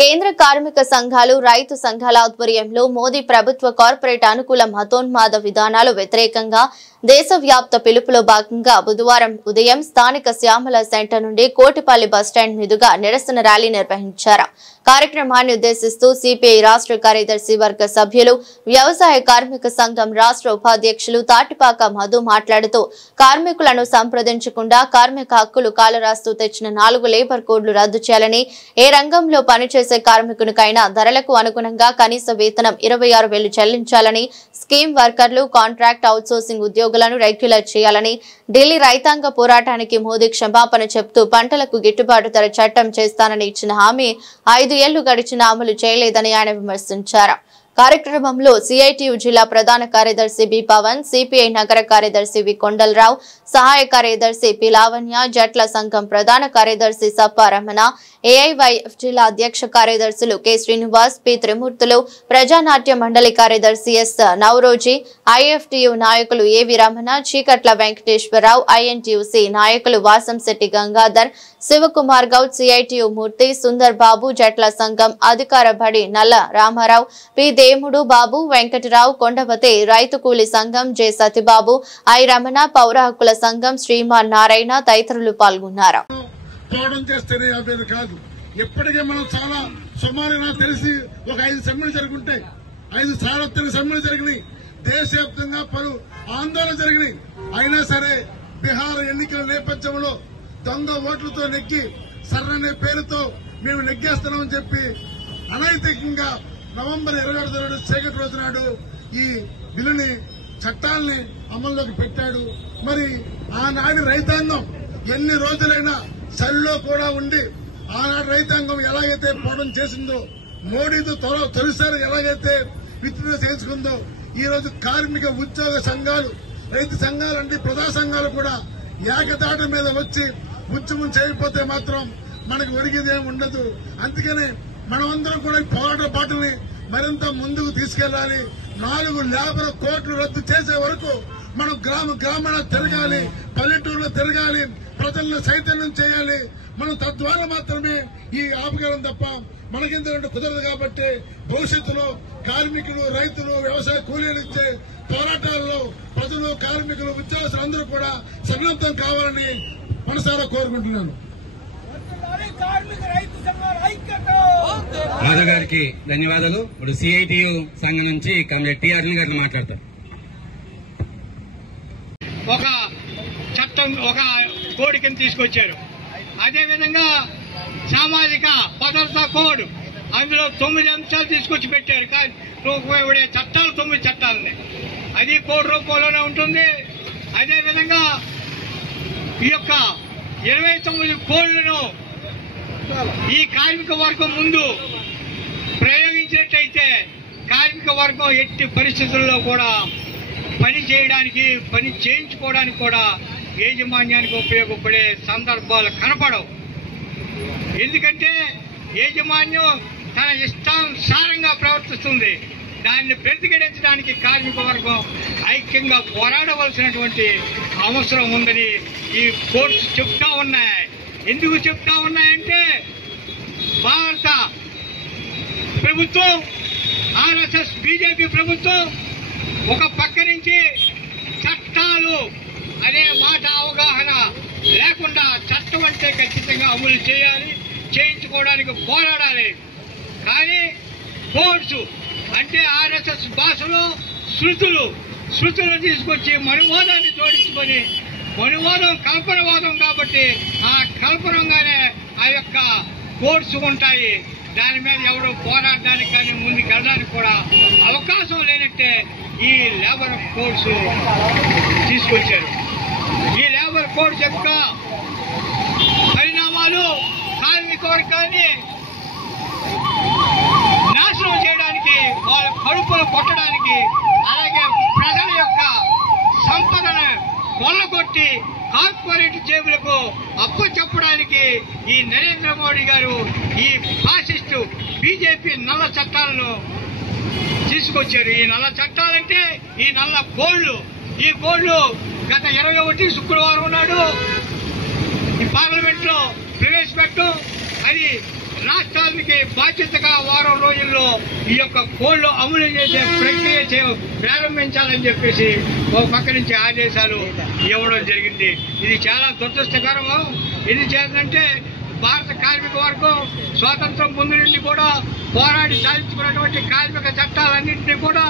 కేంద్ర కార్మిక సంఘాలు రైతు సంఘాల ఆధ్వర్యంలో మోదీ ప్రభుత్వ కార్పొరేట్ అనుకూల మతోన్మాద విధానాలు వ్యతిరేకంగా దేశవ్యాప్త పిలుపులో భాగంగా బుధవారం ఉదయం స్థానిక శ్యామల సెంటర్ నుండి కోటిపల్లి బస్టాండ్ మీదుగా నిరసన ర్యాలీ నిర్వహించారు. కార్యక్రమాన్ని ఉద్దేశిస్తూ సిపిఐ రాష్ట్ర కార్యదర్శి వర్గ సభ్యులు వ్యవసాయ కార్మిక సంఘం రాష్ట్ర ఉపాధ్యక్షులు తాటిపాక మధు మాట్లాడుతూ కార్మికులను సంప్రదించకుండా కార్మిక హక్కులు కాలరాస్తూ తెచ్చిన 4 లేబర్ కోడ్లు రద్దు చేయాలని, ఏ రంగంలో పనిచేసే కార్మికునికైనా ధరలకు అనుగుణంగా కనీస వేతనం 26,000 చెల్లించాలని, స్కీమ్ వర్కర్లు, కాంట్రాక్ట్ అవుట్సోర్సింగ్ ఉద్యోగులను రెగ్యులర్ చేయాలని, ఢిల్లీ రైతాంగ పోరాటానికి మోదీ క్షమాపణ చెప్తూ పంటలకు గిట్టుబాటు ధర చట్టం చేస్తానని ఇచ్చిన హామీ 5 ఏళ్లు గడిచినా అమలు చేయలేదని ఆయన విమర్శించారు. కార్యక్రమంలో సిఐటియు జిల్లా ప్రధాన కార్యదర్శి బి పవన్, సిపిఐ నగర కార్యదర్శి వి కొండలరావు, సహాయ కార్యదర్శి పి లావణ్య, జట్ల సంఘం ప్రధాన కార్యదర్శి సప్ప రమణ, ఏఐవైఎఫ్ జిల్లా అధ్యక్ష కార్యదర్శులు కె శ్రీనివాస్, పి త్రిమూర్తులు, ప్రజానాట్య మండలి కార్యదర్శి ఎస్ నవరోజీ, ఐఎఫ్టియు నాయకులు ఏవి రమణ, చీకట్ల వెంకటేశ్వరరావు, ఐఎన్టీయూసీ నాయకులు వాసంశెట్టి గంగాధర్, శివకుమార్ గౌడ్, సిఐటియు మూర్తి, సుందర్ బాబు, జట్ల సంఘం అధికార బడి నల్ల రామారావు, పి దేముడు, బాబు వెంకటరావు, కొండవతి రైతు కూలి సంఘం జె సతిబాబు, ఐ రమణ, పౌర హక్కుల సంఘం శ్రీమాన్ నారాయణ తదితరులు పాల్గొన్నారు. ఇప్పటికే మనం చాలా సుమారుగా తెలిసి ఒక 5 సమ్మెలు జరుగుంటాయి. 5 సార్వత్రిక సమ్మెలు జరిగినాయి. దేశవ్యాప్తంగా పలు ఆందోళన జరిగినాయి. అయినా సరే బీహార్ ఎన్నికల నేపథ్యంలో దొంగ ఓట్లతో నెగ్గి సర్రనే పేరుతో మేము నెగ్గేస్తున్నామని చెప్పి అనైతికంగా నవంబర్ 27 చీకటి రోజు నాడు ఈ బిల్లుని చట్టాలని అమల్లోకి పెట్టాడు. మరి ఆనాడు రైతాంగం ఎన్ని రోజులైనా చలిలో కూడా ఉండి ఆనాడు రైతాంగం ఎలాగైతే పోవడం చేసిందో, మోడీతో తొలిసారి ఎలాగైతే విత్డ్రా చేసుకుందో, ఈ రోజు కార్మిక ఉద్యోగ సంఘాలు, రైతు సంఘాలు అంటే ప్రజా సంఘాలు కూడా ఏకదాటి మీద వచ్చి ఉద్యమం చేయకపోతే మాత్రం మనకు ఒరిగేదేమి ఉండదు. అందుకనే మనమందరం కూడా పోరాట బాటల్ని మరింత ముందుకు తీసుకెళ్లాలి. 4 లేబర్ కోట్లు రద్దు చేసే వరకు మనం గ్రామాల తిరగాలి, పల్లెటూరులో తిరగాలి, ప్రజలను చైతన్యం చేయాలి. మనం తద్వారా మాత్రమే ఈ ఆపగలం తప్ప మనకింత కుదరదు. కాబట్టి భవిష్యత్తులో కార్మికులు, రైతులు, వ్యవసాయ కూలీలు ఇచ్చే పోరాటాల్లో ప్రజలు, కార్మికులు, ఉద్యోగస్తులు అందరూ కూడా సంఘటితం కావాలని మనసారా కోరుకుంటున్నాను. మాధవ్ గారికి ధన్యవాదాలు. ఇప్పుడు సిఐటియు సంఘం నుంచి కమ్రేడ్ టి అరుణ్ గారిని మాట్లాడతారు. ఒక చట్టం, ఒక కోడ్ తీసుకొచ్చారు. అదేవిధంగా సామాజిక భద్రతా కోడ్, అందులో 9 అంశాలు తీసుకొచ్చి పెట్టారు. చట్టాలు 9 చట్టాలని, అది కోడ్ రూపంలోనే ఉంటుంది. అదేవిధంగా ఈ యొక్క 29 కోడ్లను ఈ కార్మిక వర్గం ముందు ప్రయోగించినట్టయితే కార్మిక వర్గం ఎట్టి పరిస్థితుల్లో కూడా పని చేయడానికి, పని చేయించుకోవడానికి కూడా యాజమాన్యానికి ఉపయోగపడే సందర్భాలు కనపడవు. ఎందుకంటే యాజమాన్యం తన ఇష్టానుసారంగా ప్రవర్తిస్తుంది. దాన్ని ప్రతిఘటించడానికి కార్మిక వర్గం ఐక్యంగా పోరాడవలసినటువంటి అవసరం ఉందని ఈ కోర్ట్స్ చెప్తా ఉన్నాయి. ఎందుకు చెప్తా ఉన్నాయంటే భారత ప్రభుత్వం, ఆర్ఎస్ఎస్ బీజేపీ ప్రభుత్వం ఒక పక్క నుంచి చట్టాలు అనే మాట అవగాహన లేకుండా చట్టం అంటే ఖచ్చితంగా అమలు చేయాలి, చేయించుకోవడానికి పోరాడాలి. కానీ కోడ్స్ అంటే ఆర్ఎస్ఎస్ భాషలో శృతులను తీసుకొచ్చి మనువాదాన్ని జోడించుకొని, మనువాదం కల్పనవాదం కాబట్టి ఆ కల్పనంగానే ఆ యొక్క కోడ్స్ ఉంటాయి. దాని మీద ఎవరు పోరాడడానికి కానీ ముందుకు వెళ్ళడానికి కూడా అవకాశం లేనట్టే ఈ లేబర్ కోడ్స్ తీసుకొచ్చారు. ఈ లేబర్ కోడ్స్ యొక్క పరిణామాలు కార్మిక వర్గాన్ని నాశనం చేయడానికి, వాళ్ళ కడుపులు కొట్టడానికి, అలాగే ప్రజల యొక్క సంపదను కొల్లగొట్టి కార్పొరేట్ జేబులకు అప్పచెప్పడానికి ఈ నరేంద్ర మోడీ గారు ఈ ఫాసిస్టు బీజేపీ నల్ల చట్టాలను తీసుకొచ్చారు. ఈ నల్ల చట్టాలంటే ఈ నల్ల కోళ్లు. ఈ కోళ్లు గత 21 శుక్రవారం నాడు ఈ పార్లమెంట్ లో ప్రవేశపెట్టడం, అది రాష్ట్రానికి బాధ్యతగా వారం రోజుల్లో ఈ యొక్క కోళ్లు అమలు చేసే ప్రక్రియ ప్రారంభించాలని చెప్పేసి ఒక పక్క నుంచి ఆదేశాలు ఇవ్వడం జరిగింది. ఇది చాలా దురదృష్టకరము. ఇది చేయాలంటే భారత కార్మిక వర్గం స్వాతంత్రం ముందు నుండి కూడా పోరాడి సాధించుకున్నటువంటి కార్మిక చట్టాలన్నింటినీ కూడా